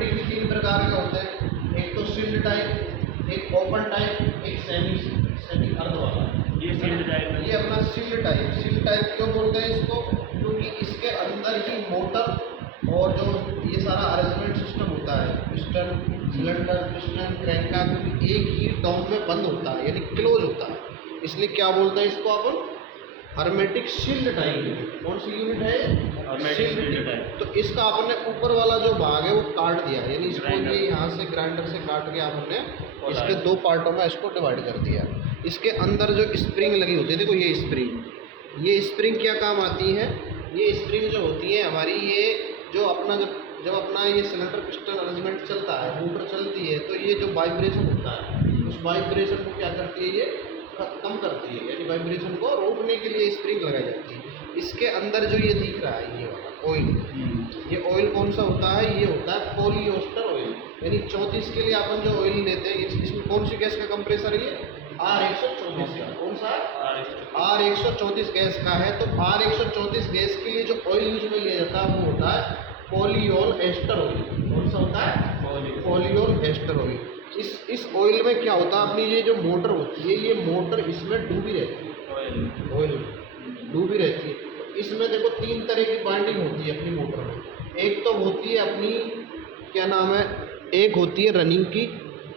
Hermetic भी तीन प्रकार के होते हैं, एक तो सील्ड टाइप, एक ओपन टाइप, एक सेमी अर्ध वाला। ये सील्ड टाइप है। ये अपना सील्ड टाइप क्यों बोलते हैं इसको, क्योंकि इसके अंदर ही मोटर और जो ये सारा अरेंजमेंट सिस्टम होता है, पिस्टन, सिलेंडर, पिस्टन, क्रैंक का, क्योंकि एक ही डाउन में बंद होता है, यानी क्लोज होता है, इसलिए क्या बोलते हैं इसको अपन, हर्मेटिक सील्ड टाइप। कौन सी यूनिट है? Sealed type. तो इसका आपने ऊपर वाला जो भाग है वो काट दिया, यानी इसको ये यहाँ से ग्राइंडर से काट के आपने इसके दो पार्टों में इसको डिवाइड कर दिया। इसके अंदर जो स्प्रिंग लगी होती है, देखो ये स्प्रिंग क्या काम आती है, ये स्प्रिंग जो होती है हमारी, ये जो अपना जब अपना ये सिलेंडर पिस्टन अरेंजमेंट चलता है, मोटर चलती है, तो ये जो वाइब्रेशन होता है, उस वाइब्रेशन को क्या करती है, ये कम करती है, यानी वाइब्रेशन को रोकने के लिए स्प्रिंग लगाई जाती है। इसके अंदर जो ये दिख रहा है, ये वाला ऑयल, ये ऑयल कौन सा होता है, ये होता है पॉलीएस्टर ऑयल, यानी 34 के लिए अपन जो ऑयल लेते हैं, इसमें कौन सी गैस का कंप्रेसर है, ये R134 का। कौन सा? R134 गैस का है। तो R134 गैस के लिए जो ऑयल यूज में लिया जाता है वो होता है पॉलीओल एस्टर ऑयल। कौन सा होता है? Polyol ester oil. इस ऑयल में क्या होता है, अपनी ये जो मोटर होती है, ये मोटर इसमें डूबी रहती है, ऑयल डूबी रहती है। इसमें देखो तीन तरह की बाइंडिंग होती है अपनी मोटर में। एक तो होती है अपनी, क्या नाम है, एक होती है रनिंग की,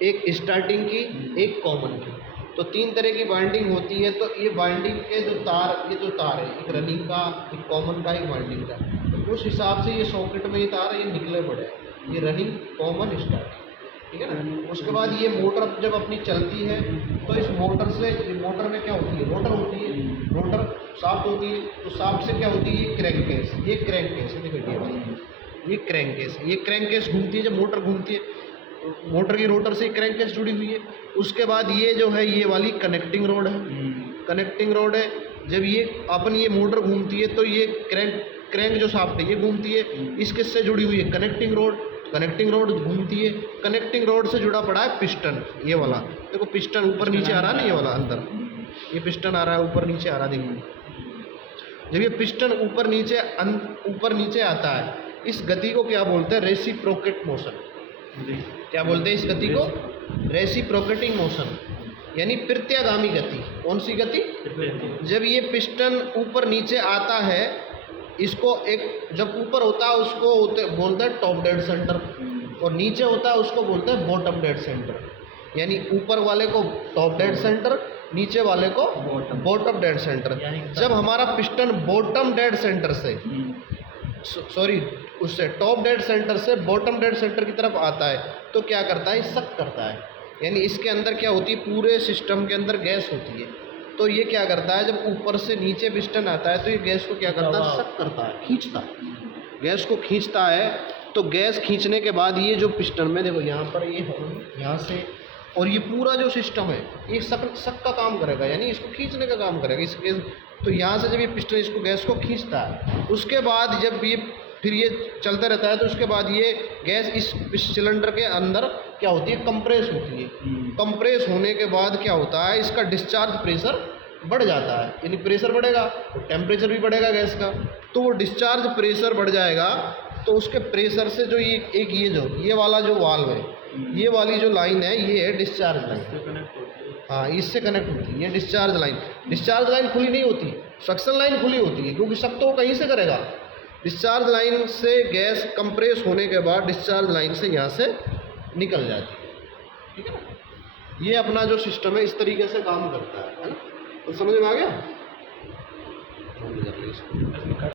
एक स्टार्टिंग की, एक कॉमन की। तो तीन तरह की बाइंडिंग होती है। तो ये बाइंडिंग के जो तार, ये जो तार है, एक रनिंग का, एक कॉमन का, एक बाइंडिंग का, तो उस हिसाब से ये सॉकेट में ये तार ये निकले पड़े, ये रनिंग, कॉमन, स्टार्ट, ठीक है ना। उसके बाद ये मोटर जब अपनी चलती है तो इस मोटर से, मोटर में क्या होती है, रोटर होती है, रोटर शाफ्ट होती है, तो शाफ्ट से क्या होती है, ये क्रैंक केस, ये क्रैंक केस देखो, ये क्रैंक केस, ये क्रैंक केस घूमती है, जब मोटर घूमती है, मोटर की रोटर से क्रैंक केस जुड़ी हुई है। उसके बाद ये जो है, ये वाली कनेक्टिंग रोड है, कनेक्टिंग रोड है। जब ये अपन ये मोटर घूमती है तो ये क्रैंक जो शाफ्ट है ये घूमती है, इसके से जुड़ी हुई है कनेक्टिंग रोड, कनेक्टिंग रोड घूमती है। कनेक्टिंग रोड से जुड़ा पड़ा है पिस्टन, ये वाला देखो, पिस्टन ऊपर नीचे आ रहा है ना, ये वाला अंदर, ये पिस्टन आ रहा है, ऊपर नीचे आ रहा है, देखो। जब ये पिस्टन ऊपर नीचे आता है, इस गति को क्या बोलते हैं, रेसिप्रोकेट मोशन। क्या बोलते हैं इस गति को? रेसिप्रोकेटिंग मोशन, यानी प्रत्यागामी गति। कौन सी गति? जब ये पिस्टन ऊपर नीचे आता है, इसको एक, जब ऊपर होता है उसको बोलते हैं टॉप डेड सेंटर, और नीचे होता है उसको बोलते हैं बॉटम डेड सेंटर। यानी ऊपर वाले को टॉप डेड सेंटर, नीचे वाले को बॉटम डेड सेंटर। जब हमारा पिस्टन बॉटम डेड सेंटर से, सॉरी, उससे टॉप डेड सेंटर से बॉटम डेड सेंटर की तरफ आता है, तो क्या करता है, सक करता है। यानी इसके अंदर क्या होती है, पूरे सिस्टम के अंदर गैस होती है। तो ये क्या करता है, जब ऊपर से नीचे पिस्टन आता है तो ये गैस को क्या करता है, सक करता है, खींचता है, गैस को खींचता है। तो गैस खींचने के बाद ये जो पिस्टन में देखो, यहाँ पर ये यहाँ से, और ये पूरा जो सिस्टम है ये सक का काम करेगा, यानी इसको खींचने का काम करेगा इस गैस। तो यहाँ से जब ये पिस्टन इसको गैस को खींचता है, उसके बाद जब ये फिर ये चलता रहता है, तो उसके बाद ये गैस इस सिलेंडर के अंदर क्या होती है, कंप्रेस होती है। कंप्रेस होने के बाद क्या होता है, इसका डिस्चार्ज प्रेशर बढ़ जाता है, यानी प्रेशर बढ़ेगा तो टेम्परेचर भी बढ़ेगा गैस का। तो वो डिस्चार्ज प्रेशर बढ़ जाएगा, तो उसके प्रेशर से जो ये वाला जो वाल्व है, ये वाली जो लाइन है, ये है डिस्चार्ज लाइन। हाँ, इससे कनेक्ट होती है ये डिस्चार्ज लाइन। डिस्चार्ज लाइन खुली नहीं होती, सक्शन लाइन खुली होती है, क्योंकि सक तो वो कहीं से करेगा। डिस्चार्ज लाइन से गैस कंप्रेस होने के बाद डिस्चार्ज लाइन से यहाँ से निकल जाती है, ठीक है ना। ये अपना जो सिस्टम है इस तरीके से काम करता है ना। तो समझ में आ गया?